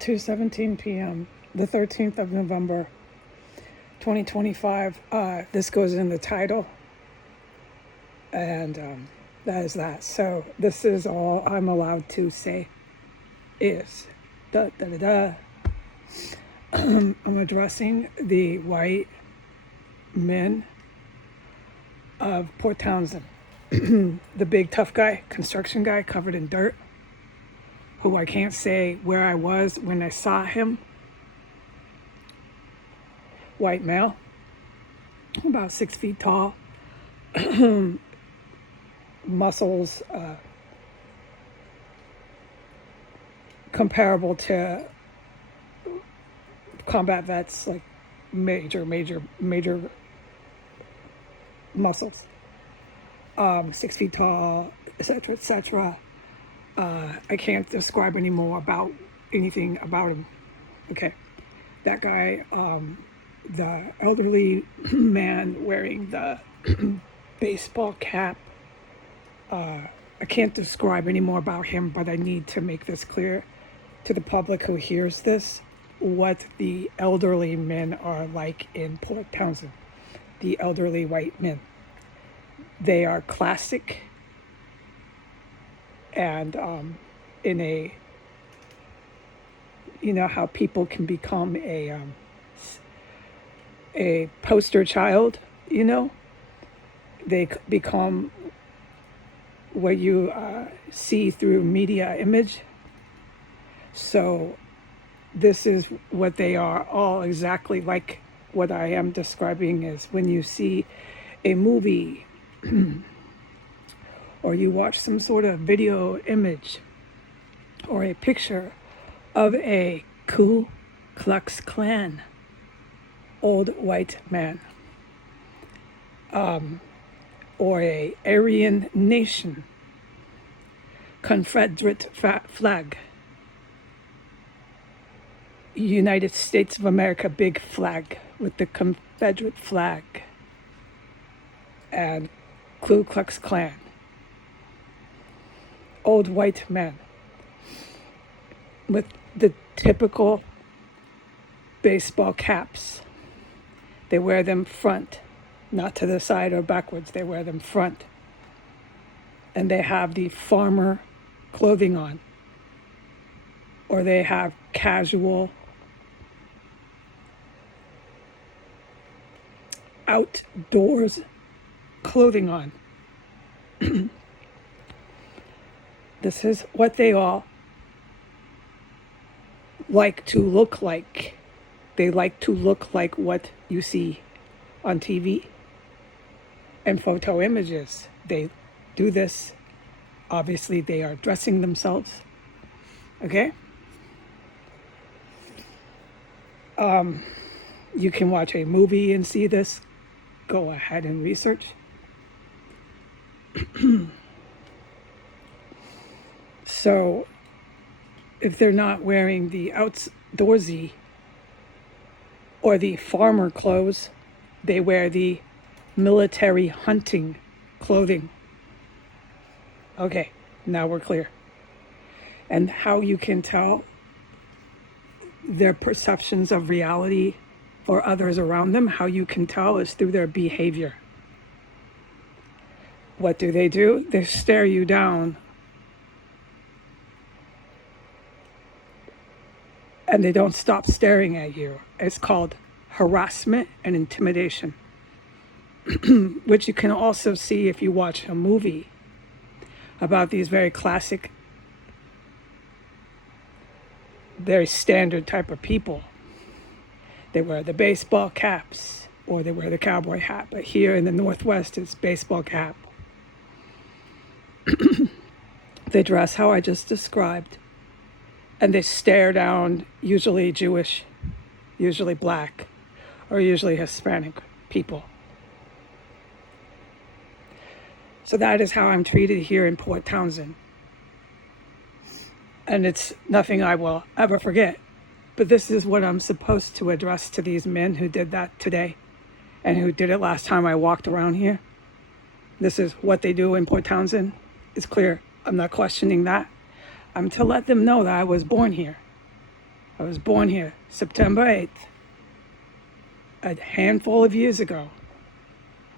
2:17 p.m., the 13th of November, 2025. This goes in the title, and that is that. So this is all I'm allowed to say is da da da da. I'm addressing the white men of Port Townsend, the big tough guy, construction guy covered in dirt, who I can't say where I was when I saw him. White male, about 6 feet tall, muscles comparable to combat vets, like major muscles. 6 feet tall, etc., etc. I can't describe any more about anything about him. Okay, that guy, the elderly man wearing the baseball cap. I can't describe any more about him, but I need to make this clear to the public who hears this, what the elderly men are like in Port Townsend. The elderly white men. They are classic and in a, you know how people can become a poster child, you know? They become what you see through media image. So this is what they are, all exactly like what I am describing. Is when you see a movie or you watch some sort of video image or a picture of a Ku Klux Klan old white man, or a Aryan Nation Confederate flag, United States of America big flag with the Confederate flag, and Ku Klux Klan, old white men with the typical baseball caps. They wear them front, not to the side or backwards. They wear them front. And they have the farmer clothing on, or they have casual outdoors clothing on. This is what they all like to look like. They like to look like what you see on TV and photo images. They do this. Obviously, they are dressing themselves. Okay? You can watch a movie and see this. Go ahead and research. So, if they're not wearing the outdoorsy or the farmer clothes, they wear the military hunting clothing. Okay, now we're clear. And how you can tell their perceptions of reality or others around them, how you can tell is through their behavior. What do? They stare you down. And they don't stop staring at you. It's called harassment and intimidation, which you can also see if you watch a movie about these very classic, very standard type of people. They wear the baseball caps or they wear the cowboy hat, but here in the Northwest, it's baseball cap. They dress how I just described. And they stare down usually Jewish, usually black, or usually Hispanic people. So that is how I'm treated here in Port Townsend. And it's nothing I will ever forget. But this is what I'm supposed to address to these men who did that today and who did it last time I walked around here. This is what they do in Port Townsend. It's clear. I'm not questioning that. I'm to let them know that I was born here. I was born here September 8th, a handful of years ago.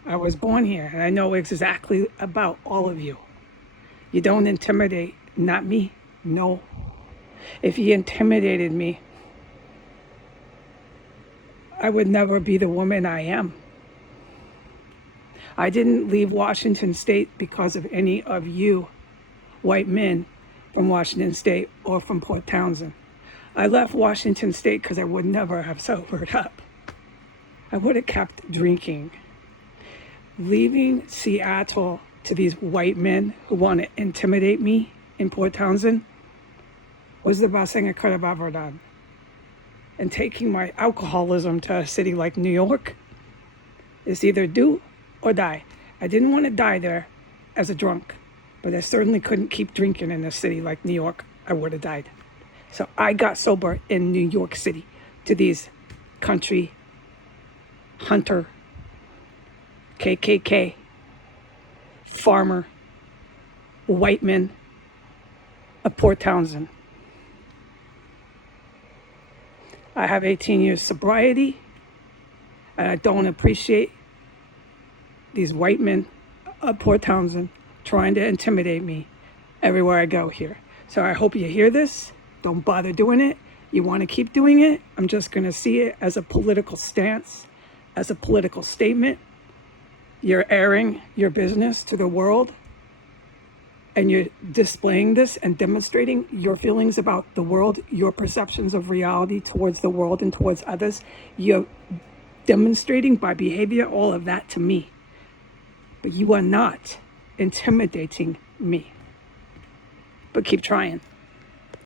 I was born here, and I know exactly about all of you. You don't intimidate, not me, no. If you intimidated me, I would never be the woman I am. I didn't leave Washington State because of any of you white men from Washington State or from Port Townsend. I left Washington State because I would never have sobered up. I would have kept drinking. Leaving Seattle to these white men who want to intimidate me in Port Townsend was the best thing I could have ever done. And taking my alcoholism to a city like New York is either do or die. I didn't want to die there as a drunk, but I certainly couldn't keep drinking in a city like New York. I would have died. So I got sober in New York City to these country hunter, KKK, farmer, white men of Port Townsend. I have 18 years sobriety, and I don't appreciate these white men of Port Townsend trying to intimidate me everywhere I go here. So I hope you hear this. Don't bother doing it. You want to keep doing it? I'm just going to see it as a political stance, as a political statement. You're airing your business to the world, and you're displaying this and demonstrating your feelings about the world, your perceptions of reality towards the world and towards others. You're demonstrating by behavior all of that to me. But you are not intimidating me. But keep trying.